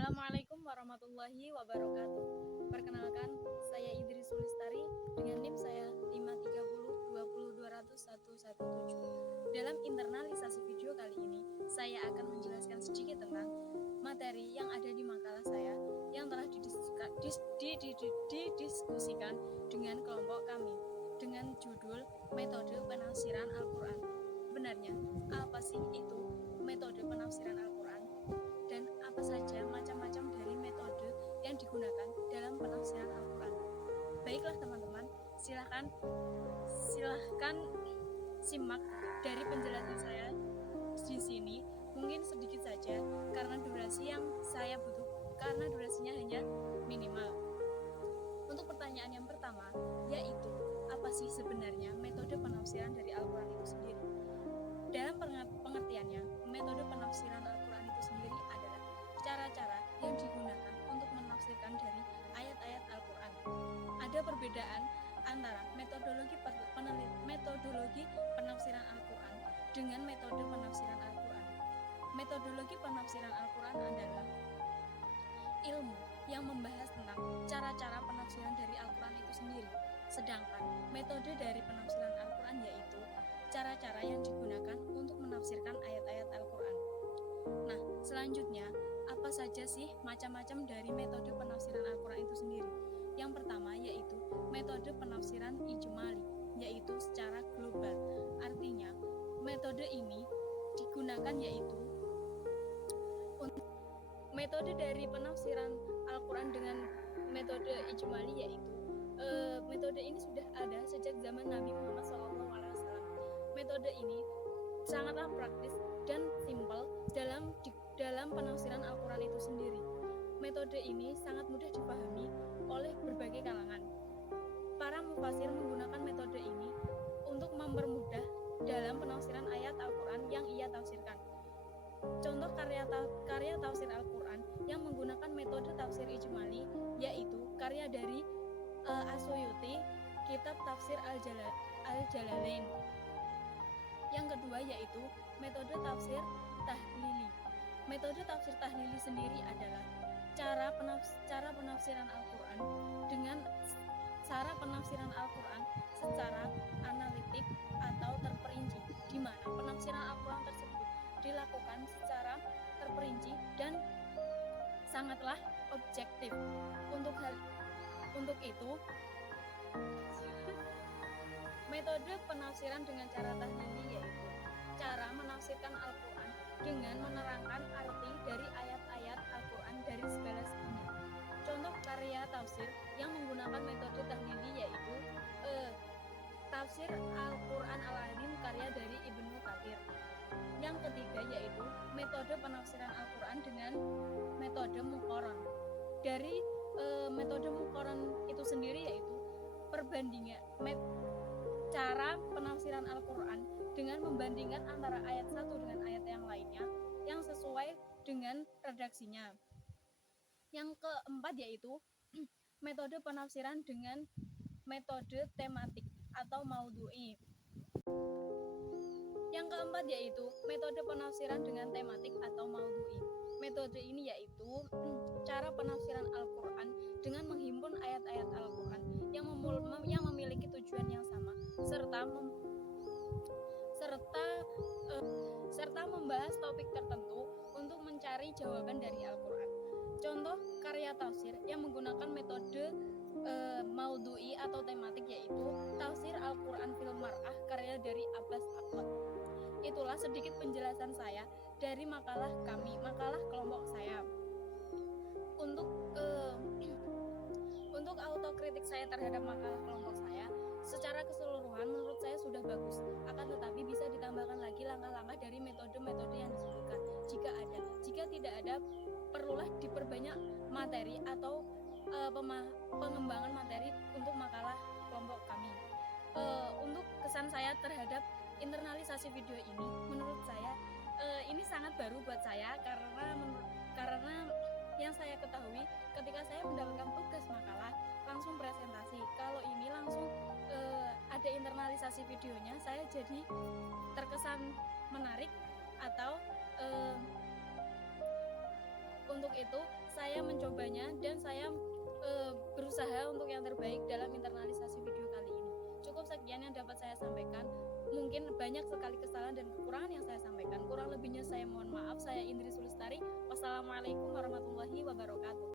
Assalamualaikum warahmatullahi wabarakatuh. Perkenalkan, saya Idris Sulistari dengan NIM saya 530202117. Dalam internalisasi video kali ini, saya akan menjelaskan sedikit tentang materi yang ada di makalah saya yang telah didiskusikan dengan kelompok kami dengan judul Metode Penafsiran Al-Quran. Sebenarnya, apa sih itu metode penafsiran Al-Quran? Dan apa saja macam-macam dari metode yang digunakan dalam penafsiran Al-Quran. Baiklah teman-teman, silahkan simak dari penjelasan saya di sini. Mungkin sedikit saja karena durasinya hanya minimal. Untuk pertanyaan yang pertama, yaitu apa sih sebenarnya metode penafsiran dari Al-Quran itu sendiri? Dalam pengertiannya, metode penafsiran Al-Quran itu sendiri adalah cara-cara yang digunakan untuk menafsirkan dari ayat-ayat Al-Quran. Ada perbedaan antara metodologi penafsiran Al-Quran dengan metode penafsiran Al-Quran. Metodologi penafsiran Al-Quran adalah ilmu yang membahas tentang cara-cara penafsiran dari Al-Quran itu sendiri. Sedangkan metode dari penafsiran Al-Quran yaitu cara-cara yang digunakan untuk menafsirkan ayat-ayat Al-Quran. Nah, selanjutnya, apa saja sih macam-macam dari metode penafsiran Al-Quran itu sendiri? Yang pertama yaitu metode penafsiran ijmali, yaitu secara global. Artinya, metode ini digunakan yaitu metode dari penafsiran Al-Quran dengan metode ijmali yaitu metode ini sudah ada sejak zaman Nabi Muhammad SAW. Metode ini sangatlah praktis dan simpel dalam penafsiran Al-Quran itu sendiri. Metode ini sangat mudah dipahami oleh berbagai kalangan. Para mufasir menggunakan metode ini untuk mempermudah dalam penafsiran ayat Al-Quran yang ia tafsirkan. Contoh karya tafsir Al-Quran yang menggunakan metode tafsir ijmali yaitu karya dari As-Suyuti, kitab tafsir Al-Jalalain. Yang kedua yaitu metode tafsir tahlili. Metode tafsir tahlili sendiri adalah cara penafsiran Al-Quran dengan cara penafsiran Al-Quran secara analitik atau terperinci, di mana penafsiran Al-Quran tersebut dilakukan secara terperinci dan sangatlah objektif. Untuk itu, metode penafsiran dengan cara tahlili yaitu cara menafsirkan Al-Quran dengan menerangkan arti dari ayat-ayat Al-Quran dari segala seginya. Contoh karya tafsir yang menggunakan metode tahlili yaitu Tafsir Al-Quran Al-Azim karya dari Ibnu Katsir. Yang ketiga yaitu metode penafsiran Al-Quran dengan metode muqaron. Dari metode muqaron itu sendiri yaitu perbandingan cara penafsiran Al-Quran dengan membandingkan antara ayat satu dengan ayat yang lainnya yang sesuai dengan redaksinya. Yang keempat yaitu metode penafsiran dengan metode tematik atau maudhu'i. Yang keempat yaitu metode penafsiran dengan tematik atau maudhu'i. Metode ini yaitu cara penafsiran Al-Quran dengan menghimpun ayat-ayat Al-Quran yang memiliki tujuan yang sama serta membahas topik tertentu untuk mencari jawaban dari Al-Quran. Contoh karya tafsir yang menggunakan metode maudhu'i atau tematik yaitu Tafsir Al-Quran fil Mar'ah karya dari Abbas Akkad. Itulah sedikit penjelasan saya dari makalah kelompok saya. Untuk autokritik saya terhadap makalah kelompok saya, secara keseluruhan menurut saya sudah bagus. Akan tetapi bisa ditambahkan lagi langkah-langkah dari metode-metode yang disebutkan. Jika tidak ada, perlulah diperbanyak materi atau pengembangan materi untuk makalah kelompok kami. Untuk kesan saya terhadap internalisasi video ini, menurut saya ini sangat baru buat saya karena yang saya ketahui ketika saya mendapatkan tugas makalah langsung presentasi. Kalau ini langsung ada internalisasi videonya, saya jadi terkesan menarik atau untuk untuk itu saya mencobanya dan saya berusaha untuk yang terbaik dalam internalisasi video kali ini. Cukup sekian yang dapat saya sampaikan. Mungkin banyak sekali kesalahan dan kekurangan yang saya sampaikan. Kurang lebihnya saya mohon maaf. Saya Indri Sulistari. Wassalamualaikum warahmatullahi wabarakatuh.